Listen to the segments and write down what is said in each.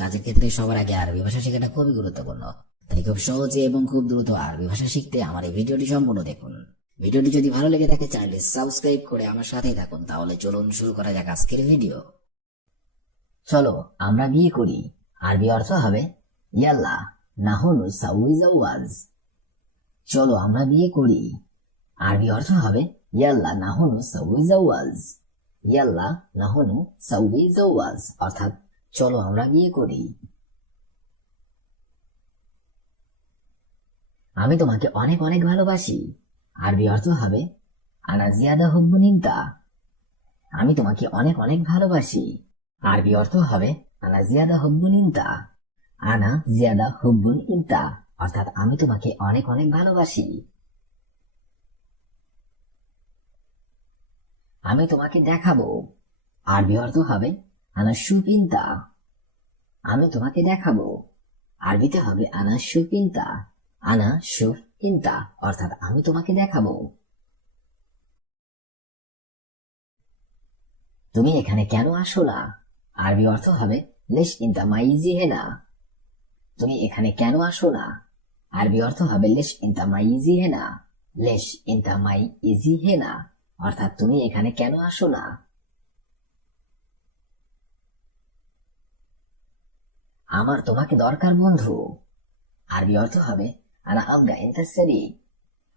কাজের ক্ষেত্রে সবার আগে আরবি ভাষা শেখাটা খুবই গুরুত্বপূর্ণ। তাই খুব সহজে এবং খুব দ্রুত আরবি ভাষা শিখতে আমার এই ভিডিওটি সম্পূর্ণ দেখুন। ভিডিওটি যদি ভালো লেগে থাকে চ্যানেলটি সাবস্ক্রাইব করে আমার সাথেই থাকুন। তাহলে চলুন শুরু করা যাক আজকের ভিডিও চলো, আমরা বিয়ে করি। আরবি অর্থ হবে, ইয়াল্লা, নাহনু সাউই জাওয়াজ চলো, আমরা বিয়ে করি। আরবি অর্থ হবে, ইয়াল্লা, নাহনু সাউই জাওয়াজ ইয়াল্লা, নাহনু সাউই জাওয়াজ অর্থাৎ চলো আমরা বিয়ে করি। আমি তোমাকে অনেক অনেক ভালোবাসি। আরবি অর্থ হবে আনা জিয়াদা হুব্বুন ইনতা আমি তোমাকে অনেক অনেক ভালোবাসি। আরবি অর্থ হবে আনা জিয়াদা হুব্বুন ইনতা আনা জিয়াদা হুব্বুন ইনতা অর্থাৎ আমি তোমাকে অনেক অনেক ভালোবাসি। আমি তোমাকে দেখাবো। আরবি অর্থ হবে আনা সুপিন্তা আমি তোমাকে দেখাবো। আরবিতে হবে আনা সুপিন্তা আনা সুফ অর্থাৎ আমি তোমাকে দেখাবো। তুমি এখানে কেন আসো না? আরবি অর্থ হবে, লেশ ইন্তা মাইজি হেনা তুমি এখানে কেন আসো না? আরবি অর্থ হবে, লেশ ইন্তা মাইজি হেনা লেশ ইন্তা মাই ইজি হেনা অর্থাৎ তুমি এখানে কেন আসো না? আমার তোমাকে দরকার, বন্ধু। আরবি অর্থ হবে আনা আবগা ইন্তাসারি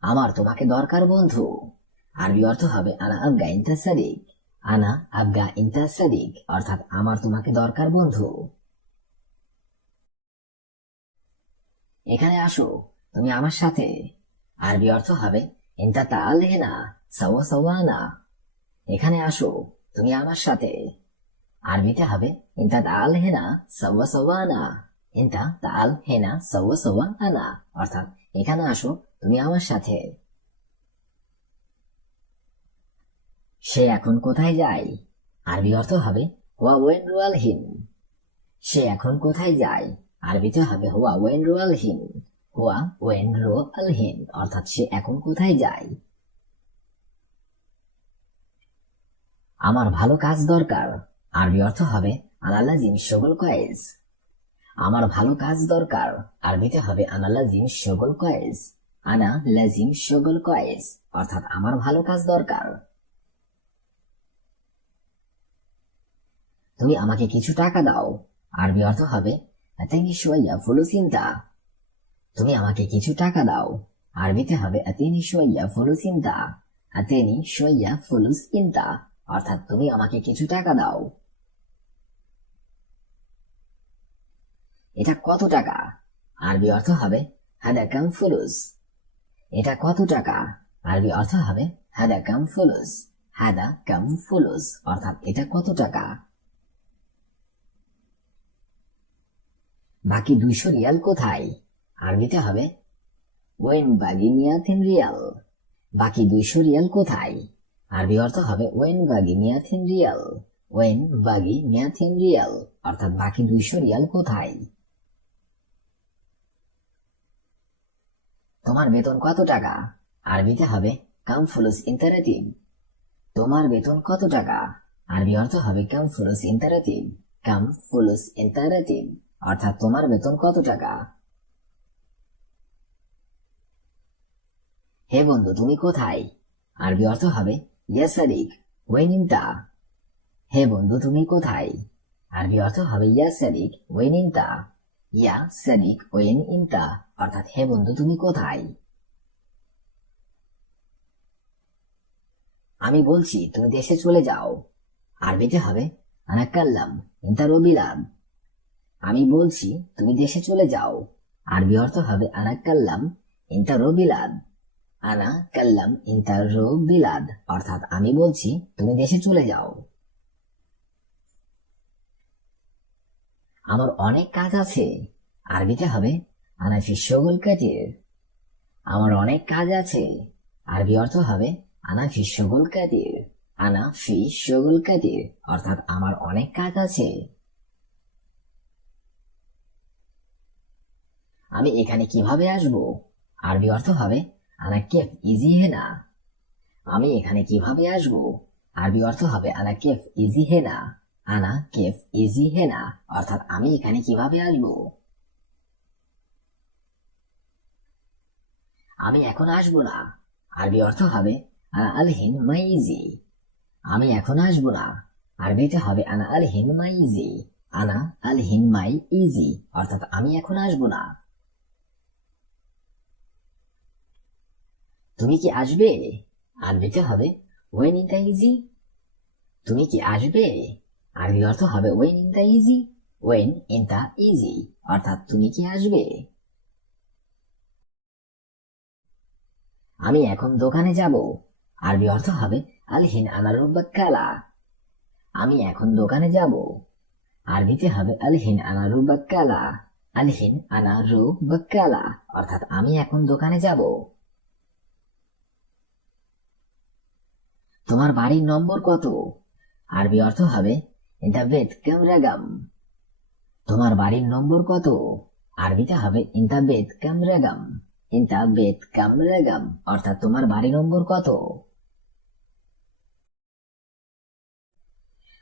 আমার তোমাকে দরকার, বন্ধু। আরবি অর্থ হবে আনা আবগা ইন্তাসারিক আনা আবগা ইন্তাসারিক অর্থাৎ আমার তোমাকে দরকার, বন্ধু। এখানে আসো, তুমি আমার সাথে। আরবি অর্থ হবে, ইন্তা তাল হেনা সাওয়া সাওয়ানা। এখানে আসো, তুমি আমার সাথে। আরবিতে হবে ইন্তা তাল হেনা সাওয়া সাওয়ানা ইন্তা তাল হেনা সাওয়া সাওয়া আনা অর্থাৎ এখানে আসো তুমি আমার সাথে সে এখন কোথায় যায় আরবি অর্থ হবে ওয়া ওয়েন রুয়াল হিম সে এখন কোথায় যায় আরবিতে হবে হুয়া ওয়েন রুয়াল হিম হুয়া ওয়েন রুয়াল হিম অর্থাৎ সে এখন কোথায় যায় আমার ভালো কাজ দরকার আরবি অর্থ হবে আনাল্লাজিম শগল কয়েস আমার ভালো কাজ দরকার, আরবিতে হবে আনাল্লাজিম শগল কয়েস আনা লাজিম শগল কয়েস অর্থাৎ আমার ভালো কাজ দরকার। তুমি আমাকে কিছু টাকা দাও। আরবি অর্থ হবে, আতেনি শুয়াইয়া ফুলুসিন্তা তুমি আমাকে কিছু টাকা দাও। আরবিতে হবে, আতেনি শুয়াইয়া ফুলুসিন্তা আতেনি শুয়াইয়া ফুলুস ইন্তা অর্থাৎ তুমি আমাকে কিছু টাকা দাও। এটা কত টাকা? আরবি অর্থ হবে, হাদা কাম ফুলুস। এটা কত টাকা? আরবি অর্থ হবে, হাদা কাম ফুলুস। হাদা কাম ফুলুস। অর্থাৎ এটা কত টাকা? বাকি দুইশো রিয়াল কোথায়? আরবিতে হবে, ওয়েন বাগি মিয়াথিন রিয়াল। বাকি দুইশো রিয়াল কোথায়? আরবি অর্থ হবে, ওয়েন বাগি মিয়াথিন রিয়াল। ওয়েন বাগি মিয়াথিন রিয়াল। অর্থাৎ বাকি দুইশো রিয়াল কোথায়? তোমার বেতন কত টাকা? আরবিতে হবে, কাম ফুলুস ইন্টারেটিভ তোমার বেতন কত টাকা? আরবি অর্থ হবে, কাম ফুলুস ইন্টারেটিভ কাম ফুলুস ইন্টারেটিভ অর্থাৎ তোমার বেতন কত টাকা? হে বন্ধু, তুমি কোথায়? আরবি অর্থ হবে ইয়াসারিক ওয়েন ইনতা হে বন্ধু, তুমি কোথায়? আরবি অর্থ হবে ইয়াসারিক ওয়েন ইনতা ইয়া সারিক ওয়েন ইনতা, অর্থাৎ হে বন্ধু, তুমি কোথায়? আমি বলছি, তুমি দেশে চলে যাও। আরবিতে হবে, আনাকাল্লাম ইন্তা রবিলাম আমি বলছি, তুমি দেশে চলে যাও। আরবি অর্থ হবে আনা কাল্লাম ইন্তা রবিলাদ আনা কাল্লাম ইন্তা রবিলাদ অর্থাৎ আমি বলছি, তুমি দেশে চলে যাও। আমার অনেক কাজ আছে। আরবিতে হবে। আনা ফি শগল কাটির আমার অনেক কাজ আছে। আরবি অর্থ হবে আনা ফি শগল কাটির আনা ফি শগল কাটির অর্থাৎ আমার অনেক কাজ আছে। আমি এখানে কীভাবে আসব? আরবি অর্থ হবে আনা কেফ ইজি হেনা আমি এখানে কীভাবে আসব? আরবি অর্থ হবে আনা কেফ ইজি হেনা আনা কেফ ইজি হেনা অর্থাৎ আমি এখানে কীভাবে আসব? আমি এখন আসব না। আরবি অর্থ হবে, আনা আলহিন মাইজি আমি এখন আসব না। আরবিতে হবে, আনা আলহিন মাইজি আনা আলহিন মাই ইজি অর্থাৎ আমি এখন আসব না। তুমি কি আসবে? আরবিতে হবে ওয়েন ইন ইজি তুমি কি আসবে? আরবি অর্থ হবে ওয়েন ইন দ্য ইজি ওয়েন ইন দ্য ইজি অর্থাৎ তুমি কি আসবে? আমি এখন দোকানে যাব। আরবি অর্থ হবে, আলহিন আনারু বাক্কালা আমি এখন দোকানে যাব। আরবিতে হবে, আলহিন আনারু বাক্কালা আলহিন আনারু বাক্কালা অর্থাৎ আমি এখন দোকানে যাব। তোমার বাড়ির নম্বর কত? আরবি অর্থ হবে ইন্টারবেদ কামরাগাম। তোমার বাড়ির নম্বর কত? আরবিতে হবে ইন্টারবেদ কামরাগাম। ইন্টারবেদ কামরাগাম, অর্থাৎ তোমার বাড়ি নম্বর কত?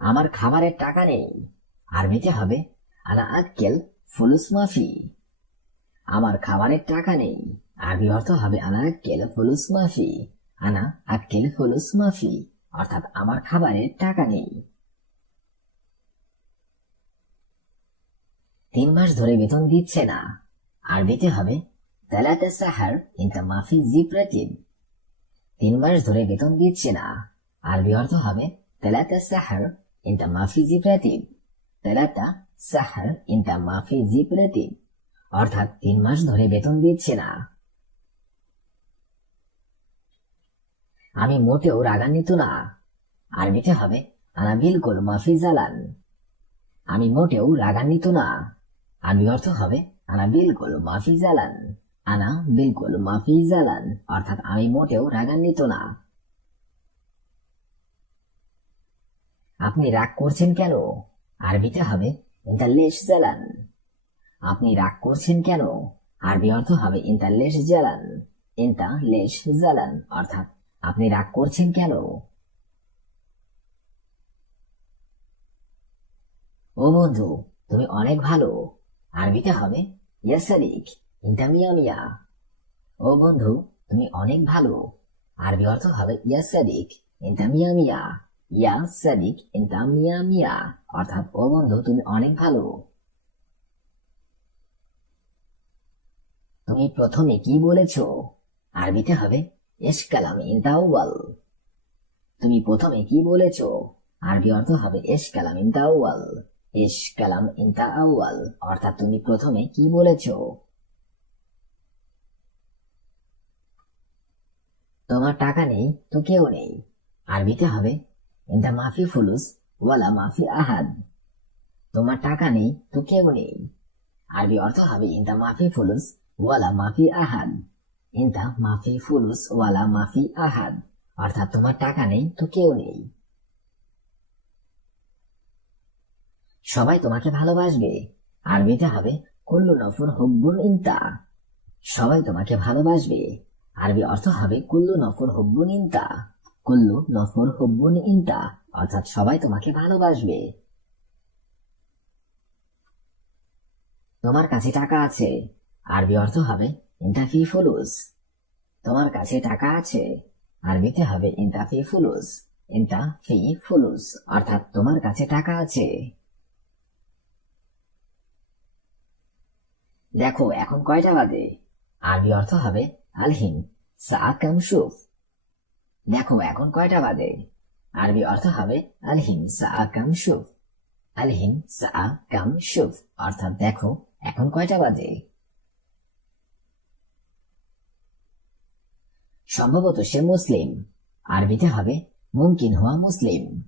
আমার খাবারের টাকা নেই। আরবিতে হবে আনা আক্কেল ফুলুস মাফি। আমার খাবারের টাকা নেই। আরবি অর্থ হবে আনা আক্কেল ফুলুস মাফি। আনা আক্কেল ফুলুস মাফি, অর্থাৎ আমার খাবারের টাকা নেই। তিন মাস ধরে বেতন দিচ্ছে না। আরবিতে হবে, তালাতে সাহার ইন্তা মাফি জিপ্রাতিব তিন মাস ধরে বেতন দিচ্ছে না। আরবি অর্থ হবে, তালাতে সাহার ইন্তা মাফি জিপ্রাতিব তালাতা সাহার ইন্তা মাফি জিপ্রাতিব অর্থাৎ তিন মাস ধরে বেতন দিচ্ছে না। আমি মোটেও রাগান্বিত না। আরবিতে হবে, আনা বিলকুল মাফি জালান আমি মোটেও রাগান্বিত না। আরবি অর্থ হবে, আনা বিলকুল মাফি জালান। আনা বিলকুল মাফি জালান। অর্থাৎ আমি মোটেও রাগান্বিত না। আপনি রাগ করছেন কেন? আরবিতে হবে, ইন্টারলেশ জালান। আপনি রাগ করছেন কেন? আরবি অর্থ হবে, ইন্টারলেশ জালান। ইন্টা লেশ জালান, অর্থাৎ আপনি রাগ করছেন কেন? ও বন্ধু, তুমি অনেক ভালো। আরবিতে হবে। ও বন্ধু, তুমি অনেক ভালো। আরবি অর্থ হবে অর্থাৎ, ও বন্ধু, তুমি অনেক ভালো। তুমি প্রথমে কি বলেছ? আরবিতে হবে এস কালাম ইন্টা আউয়াল তুমি প্রথমে কি বলেছ? আরবি অর্থ হবে এস কালাম এস কালাম ইন্টা আউয়াল। অর্থাৎ তুমি প্রথমে কি বলেছ? তোমার টাকা নেই, তো কেউ নেই। আরবিতে হবে ইন্টা মাফি ফুলুস, ওয়ালা মাফি আহাদ। তোমার টাকা নেই, তো কেউ নেই। আরবি অর্থ হবে ইন্টা মাফি ফুলুস, ওয়ালা মাফি আহাদ। ইন্টা মাফি ফুলুস, ওয়ালা মাফি আহাদ। অর্থাৎ তোমার টাকা নেই, তো কেউ নেই। সবাই তোমাকে ভালোবাসবে। আরবিতে হবে কুল্লু নফর হুব্বুন ইন্তা। সবাই তোমাকে ভালোবাসবে। আরবি অর্থ হবে কুল্লু নফর হুব্বুন ইন্তা। কুল্লু নফর হুব্বুন ইন্তা, অর্থাৎ সবাই তোমাকে ভালোবাসবে। তোমার কাছে টাকা আছে। আরবি অর্থ হবে ইন্টাফি ফুলুস। তোমার কাছে টাকা আছে। আরবিতে হবে ইন্টাফি ফুলুস। ইন্টা ফি ফুলুস, অর্থাৎ তোমার কাছে টাকা আছে। দেখো, এখন কয়টা বাজে? আরবি অর্থ হবে আলহিন দেখো, এখন কয়টা বাজে? আরবি অর্থ হবে আলহিন আলহিন অর্থাৎ দেখো, এখন কয়টা বাজে? সম্ভবত সে মুসলিম। আরবিতে হবে, মুমকিন হওয়া মুসলিম।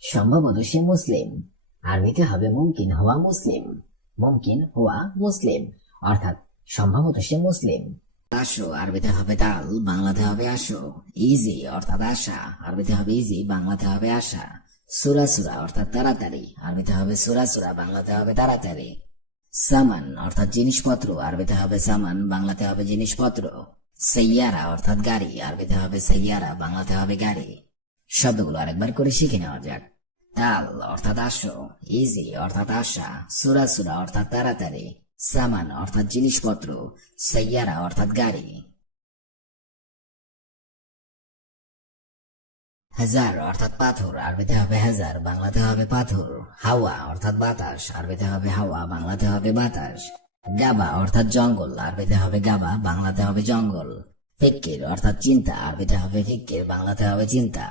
সম্ভবত সে মুসলিম। আরবিতে হবে, মুমকিন হওয়া মুসলিম। মুমকিন হওয়া মুসলিম। অর্থাৎ সম্ভবত সে মুসলিম। আসো, আরবিতে হবে দাল, বাংলাতে হবে আসো। ইজি অর্থাৎ আশা আরবিতে হবে ইজি বাংলাতে হবে আশা সুরা সুরা, অর্থাৎ তাড়াতাড়ি। আরবিতে হবে সুরা সুরা, বাংলাতে হবে তাড়াতাড়ি। সামান, অর্থাৎ জিনিসপত্র। আরবিতে হবে সামান, বাংলাতে হবে জিনিসপত্র। সৈয়ারা অর্থাৎ গাড়ি। আরবিতে হবে সৈয়ারা বাংলাতে হবে গাড়ি। শব্দগুলো আরেকবার করে শিখে নেওয়া যাক। তাল অর্থাৎ আসো ইজি অর্থাৎ আশা সুরা সুরা অর্থাৎ তাড়াতাড়ি সামান অর্থাৎ জিনিসপত্র সাইয়ারা অর্থাৎ গাড়ি হাজার অর্থাৎ পাথর আরবিতে হবে হাজার বাংলাতে হবে পাথর হাওয়া অর্থাৎ বাতাস আরবিতে হবে হাওয়া বাংলাতে হবে বাতাস গাবা অর্থাৎ জঙ্গল আরবিতে হবে গাবা বাংলাতে হবে জঙ্গল ফিক্কির অর্থাৎ চিন্তা আরবিতে হবে ফিক্কির বাংলাতে হবে চিন্তা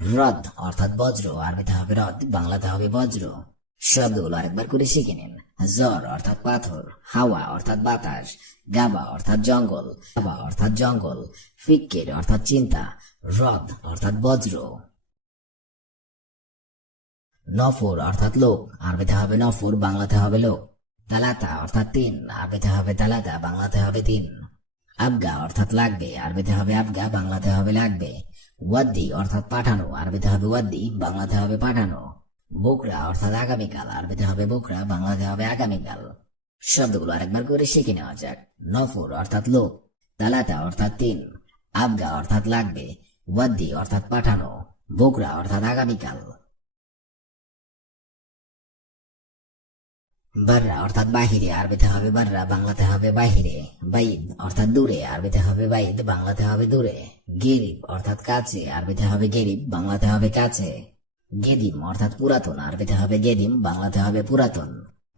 হ্রদ অর্থাৎ বজ্র। আরবিতে হবে হ্রদ বাংলাতে হবে বজ্র। শব্দগুলো আরেকবার করে শিখে নিন। জ্বর, অর্থাৎ পাথর। হাওয়া, অর্থাৎ বাতাস। গাবা, অর্থাৎ জঙ্গল। গাবা, অর্থাৎ জঙ্গল। ফিক্কির, অর্থাৎ চিন্তা। হ্রদ অর্থাৎ বজ্র। নফর, অর্থাৎ লোক। আরবিতে হবে নফর, বাংলাতে হবে লোক। তালাতা, অর্থাৎ তিন। আরবিতে হবে তালাতা, বাংলাতে হবে তিন। আবগা অর্থাৎ লাগবে, আরবিতে হবে আবগা, বাংলাতে হবে লাগবে। ওয়াদ্দি অর্থাৎ পাঠানো, আরবিতে হবে ওয়াদ্দি, বাংলাতে হবে পাঠানো। বোকরা অর্থাৎ আগামীকাল, আরবিতে হবে বোকরা, বাংলাতে হবে আগামীকাল। শব্দগুলো আরেকবার করে শিখে নেওয়া যাক। নফর অর্থাৎ লোক তালাতা অর্থাৎ তিন, আবগা অর্থাৎ লাগবে, ওয়াদ্দি অর্থাৎ পাঠানো, বোকরা অর্থাৎ আগামীকাল। বাররা অর্থাৎ বাহিরে আরবিতে হবে বাররা বাংলাতে হবে বাহিরে বাইদ অর্থাৎ দূরে আরবিতে হবে বাইদ বাংলাতে হবে দূরে গেরিব অর্থাৎ কাছে আরবিতে হবে গেরিব বাংলাতে হবে কাছে গেদিম অর্থাৎ পুরাতন আরবিতে হবে গেদিম বাংলাতে হবে পুরাতন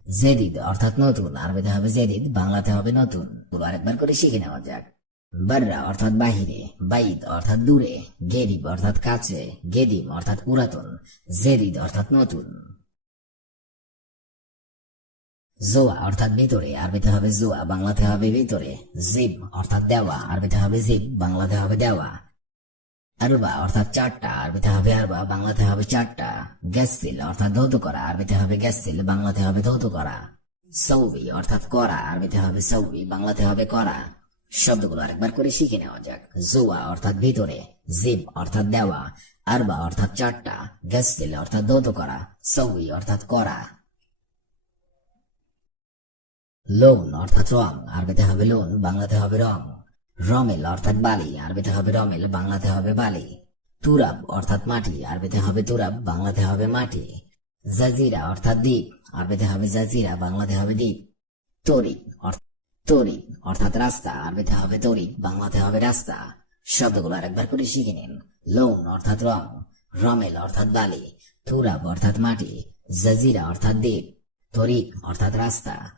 জেদিদ অর্থাৎ নতুন আরবিতে হবে জেদিদ বাংলাতে হবে নতুন আরেকবার করে শিখে নেওয়া যাক বাররা অর্থাৎ বাহিরে বাইদ অর্থাৎ দূরে গেরিব অর্থাৎ কাছে গেদিম অর্থাৎ পুরাতন জেদিদ অর্থাৎ নতুন জোয়া, অর্থাৎ ভিতরে আরবিতে হবে জোয়া, বাংলাতে হবে ভিতরে। জিব অর্থাৎ দেওয়া আরবিতে হবে জিব বাংলাতে হবে দেওয়া। আরবা, অর্থাৎ চারটা আরবিতে হবে আরবা, বাংলাতে হবে চারটা। গ্যাসিল অর্থাৎ ধৌত করা আরবিতে হবে গ্যাসিল বাংলাতে হবে ধৌত করা। সৌবি, অর্থাৎ করা আরবিতে হবে সৌবি, বাংলাতে হবে করা। শব্দগুলো আরেকবার করে শিখে নেওয়া যাক। জোয়া, অর্থাৎ ভিতরে। জিব অর্থাৎ দেওয়া। আরবা, অর্থাৎ চারটা। গ্যাসিল অর্থাৎ ধৌত করা। সৌবি, অর্থাৎ করা। লোন অর্থাৎ রং, আরবিতে হবে লোন বাংলাতে হবে রং। রমেল অর্থাৎ বালি, আরবিতে হবে রমেল বাংলাতে হবে বালি। তুরাব, অর্থাৎ মাটি, আরবিতে হবে তুরাব, বাংলাতে হবে মাটি। জাজিরা, অর্থাৎ দ্বীপ, আরবিতে হবে জাজিরা, বাংলাতে হবে দ্বীপ। তরিক তরিক অর্থাৎ রাস্তা, আরবিতে হবে তরিক বাংলাতে হবে রাস্তা। শব্দগুলো আরেকবার করে শিখে নিন। লোন অর্থাৎ রং। রমেল অর্থাৎ বালি। তুরাব, অর্থাৎ মাটি। জাজিরা, অর্থাৎ দ্বীপ। তরিক অর্থাৎ রাস্তা।